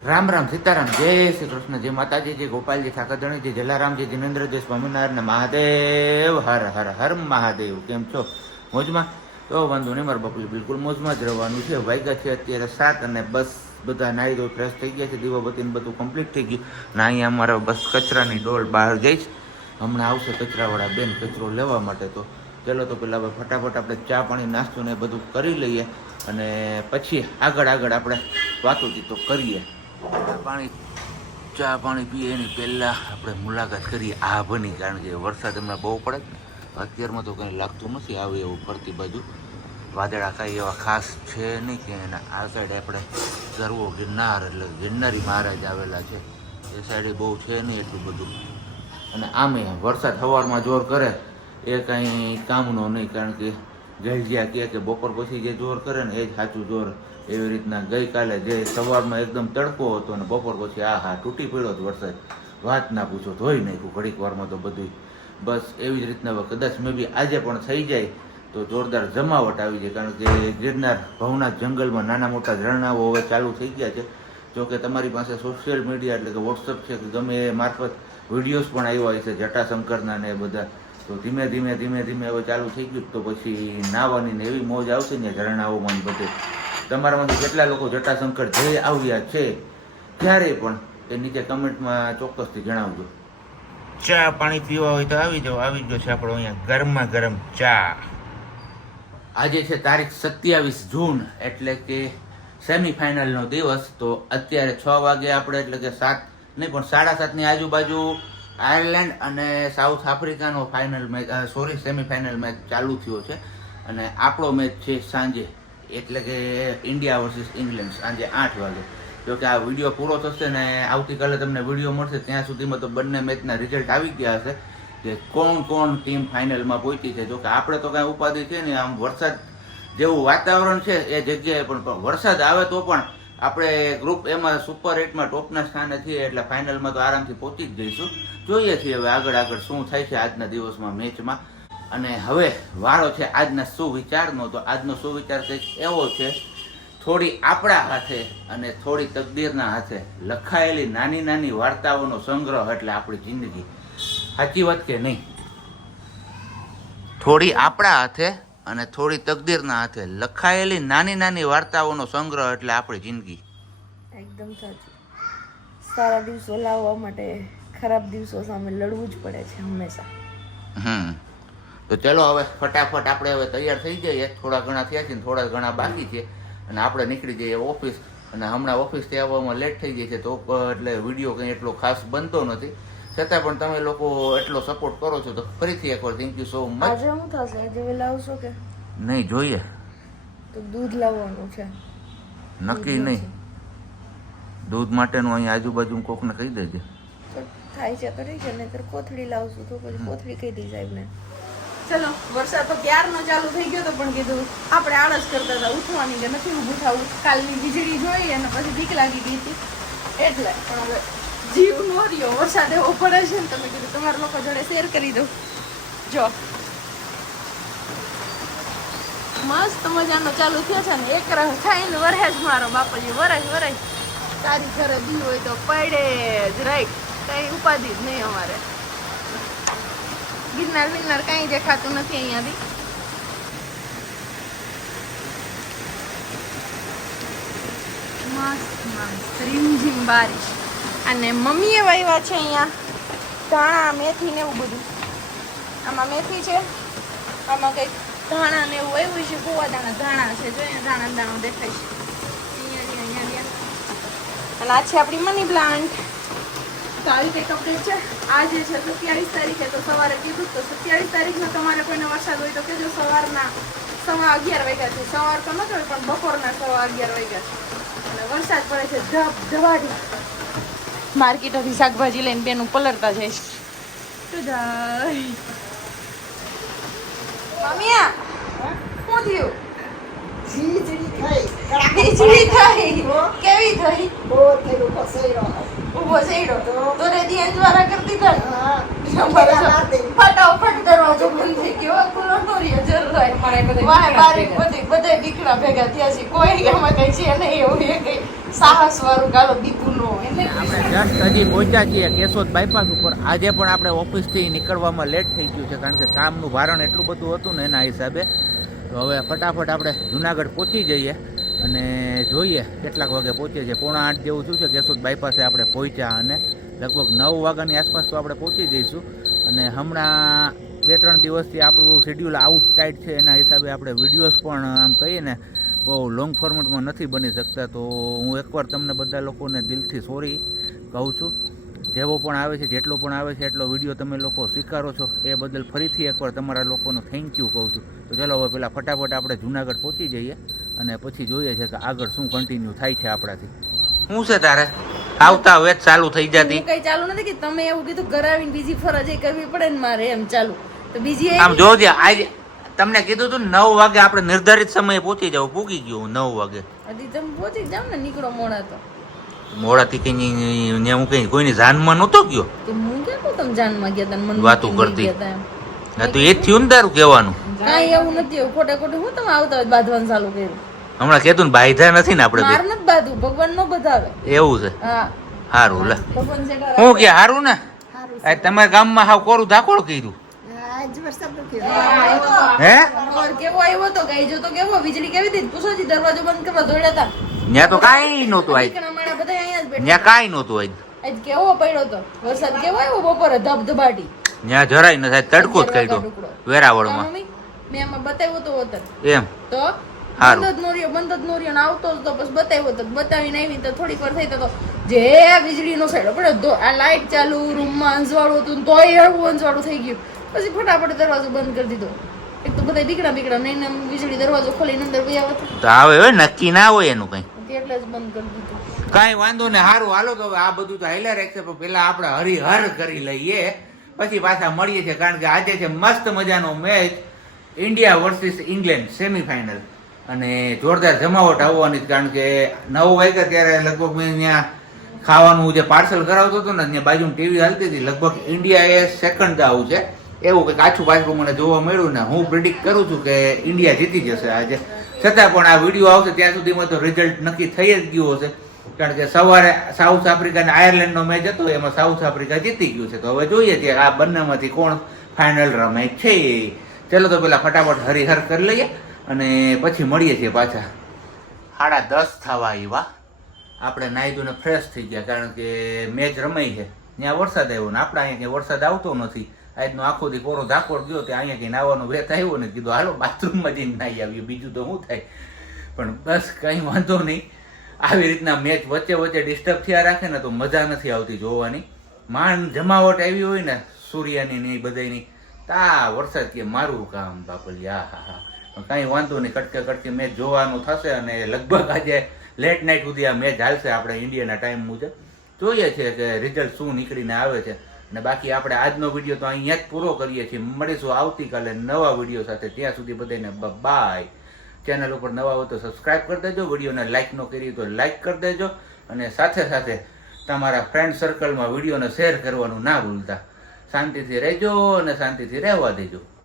રામ રામ સીતારામ, જય શ્રી કૃષ્ણ, જય માતાજી, જય ગોપાલજી ઠાકરધણીજી જલારામજી જિનેન્દ્રજી સ્વામિનારાયણ મહાદેવ, હર હર હર મહાદેવ. કેમ છો? મોજમાં? તો વાંધો નહીં, મારા બકલી બિલકુલ મોજમાં જ રહેવાનું છે. વાગ્યા છે અત્યારે સાત અને બસ બધા નાહી ધોઈ ફ્રેશ થઈ ગયા છે. દીવાબત્તીને બધું કમ્પ્લીટ થઈ ગયું. ના અહીંયા અમારા બસ કચરાની ડોલ બહાર જઈશ હમણાં આવશે કચરાવાળા બેન કચરો લેવા માટે. તો ચલો તો પેલા ફટાફટ આપણે ચા પાણી, નાસ્તો ને બધું કરી લઈએ અને પછી આગળ આગળ આપણે વાતોચીતો તો કરીએ. પાણી, ચા પાણી પીએ એની પહેલાં આપણે મુલાકાત કરીએ આભની કારણ કે વરસાદ હમણાં બહુ પડે અત્યારમાં તો કંઈ લાગતું નથી આવે એવું ફરતી બાજુ. વાદળા કાંઈ એવા ખાસ છે નહીં કે એના આ સાઈડે આપણે ગરવો ગિરનાર એટલે ગિરનારી મહારાજ આવેલા છે. એ સાઈડે બહુ છે નહીં એટલું બધું. અને આમે વરસાદ સવારમાં જોર કરે, એ કાંઈ કામનો નહીં, કારણ કે ગઈજ્યા કહે કે બપોર પછી જે જોર કરે ને એ જ સાચું જોર. એવી રીતના ગઈકાલે જે સવારમાં એકદમ તડકો હતો અને બપોર પછી આ હા તૂટી પડ્યો જ વરસાદ. વાત ના પૂછો, ધોઈ નાખ્યું ઘડીક વારમાં તો બધું બસ એવી જ રીતના હવે કદાચ મે બી આજે પણ થઈ જાય તો જોરદાર જમાવટ આવી જાય કારણ કે ગિરનાર, ભવનાથ જંગલમાં નાના મોટા ઝરણાઓ હવે ચાલુ થઈ ગયા છે. જો કે તમારી પાસે સોશિયલ મીડિયા એટલે કે વોટ્સઅપ છે કે ગમે એ મારફત વિડીયોઝ પણ આવ્યા હોય છે, જટાશંકરના ને બધા. તો ધીમે ધીમે ધીમે ધીમે હવે ચાલુ થઈ ગયું તો પછી નાવાની ને એવી મોજ આવશે ને ઝરણાઓમાં ને બધે. તમારામાંથી કેટલા લોકો જટાશંકર જે આવ્યા છે ક્યારે પણ એ નીચે કમેન્ટમાં ચોક્કસથી જણાવજો. ચા પાણી પીવા હોય તો આવી જાઓ આવી ગયો છે આપણો અહીંયા ગરમમાં ગરમ ચા. આજે છે તારીખ સત્યાવીસ જૂન એટલે કે સેમીફાઇનલનો દિવસ તો અત્યારે છ વાગે આપણે એટલે કે સાત નહીં પણ સાડા સાતની આજુબાજુ આયર્લેન્ડ અને south આફ્રિકાનો final match sorry semifinal match ચાલુ થયો છે. અને આપણો મેચ છે સાંજે, એટલે કે ઇન્ડિયા વર્સિસ ઇંગ્લેન્ડ સાંજે આઠ વાગે. જો કે આ વીડિયો પૂરો થશે ને આવતીકાલે તમને વીડિયો મળશે, ત્યાં સુધીમાં તો બંને મેચના રિઝલ્ટ આવી ગયા હશે. કે કોણ કોણ ટીમ ફાઇનલમાં પહોંચી છે? જો કે આપણે તો કાંઈ ઉપાધિ છે ને આમ વરસાદ જેવું વાતાવરણ છે એ જગ્યાએ પણ વરસાદ આવે તો પણ આપણે ગ્રુપ એમાં સુપર એટમાં ટોપના સ્થાને છીએ એટલે ફાઇનલમાં તો આરામથી પહોંચી જ જઈશું. જોઈએ છીએ હવે આગળ આગળ શું થાય છે આજના દિવસમાં મેચમાં. અને હવે વારો છે આજના સુવિચારનો, તો આજનો સુવિચાર કંઈક એવો છે, થોડી આપણા હાથે અને થોડી તકદીરના હાથે લખાયેલી નાની નાની વાર્તાઓનો સંગ્રહ એટલે આપણી જિંદગી. સાચી વાત કે નહીં? થોડી આપણા હાથે અને થોડી તકદીરના હાથે લખાયેલી નાની નાની વાર્તાઓનો સંગ્રહ એટલે આપણી જિંદગી. એકદમ સાચું. સારા દિવસો લાવવા માટે ખરાબ દિવસો સામે લડવું જ પડે છે હંમેશા. હમ. તો ચલો હવે ફટાફટ આપણે હવે તૈયાર થઈ જઈએ. થોડા ઘણા થયા છે ને થોડા ઘણા બાકી છે. અને આપણે નીકળી જઈએ ઓફિસ. અને હમણાં ઓફિસથી આવવામાં લેટ થઈ જાય છે તો એટલે વીડિયો કંઈ એટલો ખાસ બનતો નથી. છતાં પણ તમે લોકો એટલો સપોર્ટ કરો છો તો ફરીથી એકવાર થેન્ક યુ સો મચ આજે શું થશે? આજે લાવશો કે? નહીં જોઈએ. તો દૂધ લાવવાનું છે. નક્કી નહીં. દૂધ માટેનું અહીં આજુબાજુ કોકને કહી દેજે. થાય છે તો રહી છે નહીતર કોથળી લાવશું તો પછી કોથળી કહી દઈ સાહેબને ચલો વરસાદ તો ક્યારનો ચાલુ થઈ ગયો તો પણ કીધું આપણે આળસ કરતા હતા ઉઠવાની કે નથી ઊભું થવું. કાલની વીજળી જોઈ અને પછી બીક લાગી ગઈ હતી. એટલે પણ હવે જીવ નો રહ્યો. વરસાદ એવો પડે છે ને તમે કીધું, તમારા લોકો જોડે શેર કરી દઉં. જો. મસ્ત મજાનો ચાલુ થયો છે ને. એક રહ ખાઈને વરહે જ મારો બાપાજી વરસ વરસ તારી ઘરે બી હોય તો પડે જ, રાઈટ. કઈ ઉપાધિ જ નહીં અમારે. ગિરનાર, બિરનાર કઈ દેખાતું નથી અહીંયાથી. મસ્ત મસ્ત. રીમઝીમ બારિશ. અને મમ્મીએ વાવ્યા છે અહીંયા. ધાણા, મેથી ને એવું બધું. આમાં મેથી છે. આમાં કંઈક ધાણા ને એવું આવ્યું છે, ગોવા દાણા, ધાણા છે. જો અહીંયા દાણા દેખાય છે. અને આ છે આપણી મની પ્લાન્ટ તો આવી કંઈક અપડેટ છે. આજે છે સત્યાવીસ તારીખે તો સવારે કીધું તો સત્યાવીસ તારીખનો તમારે કોઈને વરસાદ હોય તો કહેજો સવારના સવા અગિયાર વાગ્યા છે. સવાર તો નથી હોય પણ બપોરના સવા અગિયાર વાગ્યા છે. અને વરસાદ પડે છે ધબ ધબાડી માર્કેટોથી શાકભાજી લઈને બેન પલરતા જાય છે. મમ્મીયા શું થયું? વીજળી થઈ. વીજળી થઈ? કેવી થઈ? બહુ થયું પસેડો ઊભો છેડો તો? રેડી દ્વારા કરતી રાતે. ફટાફટ દરવાજો બંધ થઈ ગયો. ખુલ્લો ન રહ્યો જરૂર વાય બારીક બધી બધા દીકરા ભેગા થયા છે. કોઈ એમાં કઈ છે નહીં એવું એ કઈ. સાહસ વાળું ગાલો દીકું નો આપણે જસ્ટ હજી પહોંચ્યા છીએ કેશોદ બાયપાસ ઉપર. આજે પણ આપણે ઓફિસથી નીકળવામાં લેટ થઈ ગયું છે, કારણ કે કામનું ભારણ એટલું બધું હતું ને એના હિસાબે. તો હવે ફટાફટ આપણે જુનાગઢ પહોંચી જઈએ અને જોઈએ કેટલાક વાગે પહોંચીએ છીએ. પોણા આઠ જેવું થયું છે, કેશોદ બાયપાસે આપણે પહોંચ્યા અને લગભગ નવ વાગ્યાની આસપાસ તો આપણે પહોંચી જઈશું. અને હમણાં બે ત્રણ દિવસથી આપણું શેડ્યુલ આઉટ ટાઈટ છે, એના હિસાબે આપણે વિડીયોઝ પણ આમ કહીએ ને બહુ લોંગ ફોર્મેટમાં નથી બની શકતા તો હું એકવાર તમને બધા લોકોને દિલથી સોરી કહું છું. જેવો પણ આવે છે જેટલો પણ આવે છે એટલો વીડિયો તમે લોકો સ્વીકારો છો એ બદલ ફરીથી એકવાર તમારા લોકોનો થેન્ક યુ કહું છું. તો ચાલો હવે પહેલાં ફટાફટ આપણે જુનાગઢ પહોંચી જઈએ અને પછી જોઈએ છે કે આગળ શું કન્ટિન્યુ થાય છે આપણાથી. શું છે તારે? આવતા વેચ ચાલુ થઈ જતી. કઈ ચાલુ નથી કે તમે એવું કીધું ઘર આવીને બીજી ફરજ કરવી પડે ને મારે એમ ચાલુ. તો બીજી આમ જોજે આજે તમને કીધું તું નવ વાગે આપણે નિર્ધારિત સમયે પહોંચી જાવ પૂકી ગયો નવ વાગે. તમે પહોંચી જાવ ને નીકળો મોડા તો. મોડાથી કઈ ને હું કઈ કોઈની જાનમાં નહોતો ગયો? હું કહું તમે જાનમાં ગયા તા મને વાતો કરતી. ના તો એ થયું ને તારું કહેવાનું. કાંઈ એવું નથી એવું ખોટે ખોટું હું તમે આવતા હોય બાંધવાનું ચાલુ કર્યું. હમણાં કહેતું ને બાંધ્યા નથી ને આપણે માર નથી બાંધવું ભગવાન નો બધાવે. એવું છે? હા. સારું લે. ભગવાન હું કે સારું ને? તમારા ગામમાં હાવ કોરું ધાકોળ કર્યું. આજ વરસાદ નથી હે કેવો આવ્યો તો? ગાઈ જો તો કેવો? વીજળી કેવી હતી? પૂછો જી દરવાજો બંધ કરવા દોડ્યા હતા ત્યાં તો કાંઈ નહોતું આજ. દીકરા માણા બધા અહીંયા જ બેઠા. ત્યાં કાંઈ નહોતું આજ. આજ કેવો પડ્યો તો? વરસાદ કેવો આવ્યો? બપોરે ધબધબાટી. ત્યાં જરાય ન થાય તડકો જ કાઢ્યો વેરાવળમાં. મેં એમાં બતાવ્યો તો વતન. એમ? તો. બંધ જ નોર્યો બંધ જ નો ને આવતો હતો તો પછી બતાવ્યો તો બતાવીને આવી તો થોડીક વાર થઈ તો તો જે વીજળીનો સાઈડ પડ્યો તો આ લાઈટ ચાલુ રૂમમાં અંજવાળું હતું તોય હળવું અંજવાળું થઈ ગયું. પછી ફટાફટ દરવાજો બંધ કરી દીધો. એક તો બધા દીકરા બીકડા નહીં ને આમ વીજળી દરવાજો ખોલીને અંદર વહી આવે તો આવે હવે નક્કી ના હોય એનું કઈ. એટલે જ બંધ કરી દીધું. કાંઈ વાંધો ને સારું હાલો તો હવે આ બધું તો હાલ્યા રાખશે પણ પેલા આપણે હરિહર કરી લઈએ. પછી પાછા મળીએ છીએ કારણ કે આજે છે મસ્ત મજાનો match India versus England semifinal. અને જોરદાર જમાવટ આવવાની જ કારણ કે નવ વાગ્યા ત્યારે લગભગ મેં ત્યાં ખાવાનું જે પાર્સલ કરાવતો હતો ને ત્યાં બાજુ ટીવી હાલતી હતી લગભગ ઇન્ડિયા એ સેકન્ડ આવું છે. એવું કંઈક આછું પાછું મને જોવા મળ્યું ને હું પ્રિડિક્ટ કરું છું કે ઇન્ડિયા જીતી જશે આજે. છતાં પણ આ વીડિયો આવશે ત્યાં સુધીમાં તો રિઝલ્ટ નક્કી થઈ જ ગયું હશે. કારણ કે સવારે સાઉથ આફ્રિકા અને આયર્લેન્ડનો મેચ હતો, એમાં સાઉથ આફ્રિકા જીતી ગયું છે. તો હવે જોઈએ છીએ આ બંનેમાંથી કોણ ફાઇનલ રમે છે. ચલો તો પેલા ફટાફટ હરિહર કરી લઈએ અને પછી મળીએ છીએ પાછા. સાડા દસ થવા આવ્યા. આપણે નાહીધુને ફ્રેશ થઈ ગયા, કારણ કે મેચ રમાઈ છે. ત્યાં વરસાદ આવ્યો ને, આપણે અહીંયા વરસાદ આવતો નથી. આજનો આખો દી કોરો ધાકોડ ગયો ત્યાં અહીંયા કંઈ નાવાનો વેત આવ્યો ને કીધું, હાલો, બાથરૂમમાં જઈને નાહી આવ્યું બીજું તો શું થાય? પણ બસ કંઈ વાંધો નહીં. આવી રીતના મેચ વચ્ચે વચ્ચે ડિસ્ટર્બ થયા રાખે ને તો મજા નથી આવતી જોવાની. માંડ જમાવટ આવી હોય ને, સૂર્યની ને બધાની તા વરસાદ કે મારું કામ બાપલી આ હા હા કાંઈ વાંધો નહીં. કટકે કટકે મેચ જોવાનું થશે અને લગભગ આજે લેટ નાઇટ સુધી આ મેચ હાલશે આપણે ઇન્ડિયાના ટાઈમ મુજબ. જોઈએ છીએ કે રિઝલ્ટ શું નીકળીને આવે છે. અને બાકી આપણે આજનો વીડિયો તો અહીંયા જ પૂરો કરીએ છીએ. મળીશું આવતીકાલે નવા વીડિયો સાથે. ત્યાં સુધી બધાને બાય. ચેનલ ઉપર નવા હોય તો સબસ્ક્રાઈબ કરી દેજો. વિડીયોને લાઇક ન કરી તો લાઇક કરી દેજો. અને સાથે સાથે તમારા ફ્રેન્ડ સર્કલમાં વિડીયોને શેર કરવાનું ના ભૂલતા. શાંતિથી રહેજો અને શાંતિથી રહેવા દેજો.